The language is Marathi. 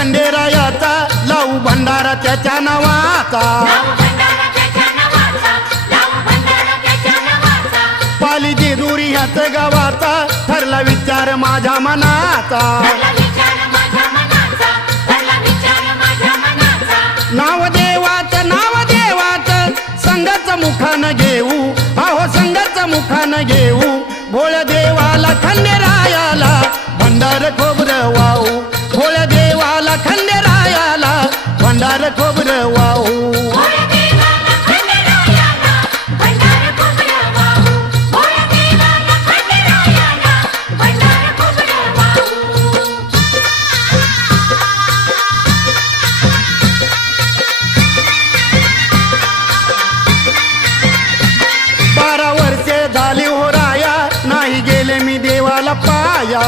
खंडेरायाचा लावू भंडारा त्याच्या नावाचा पाली जेजुरी ह्याच गावाचा ठरला विचार माझ्या मनाचा नाव देवाचं संघाचं मुखानं घेऊ अहो संघाचं मुखानं घेऊ भोळ्या देवाला खंडेरायाला भंडार खोबरं वाहू भोळ्या देवाला खंडेरायाला भंडार खोबरं वाहू झाली हो राया नाही गेले मी देवाला पाया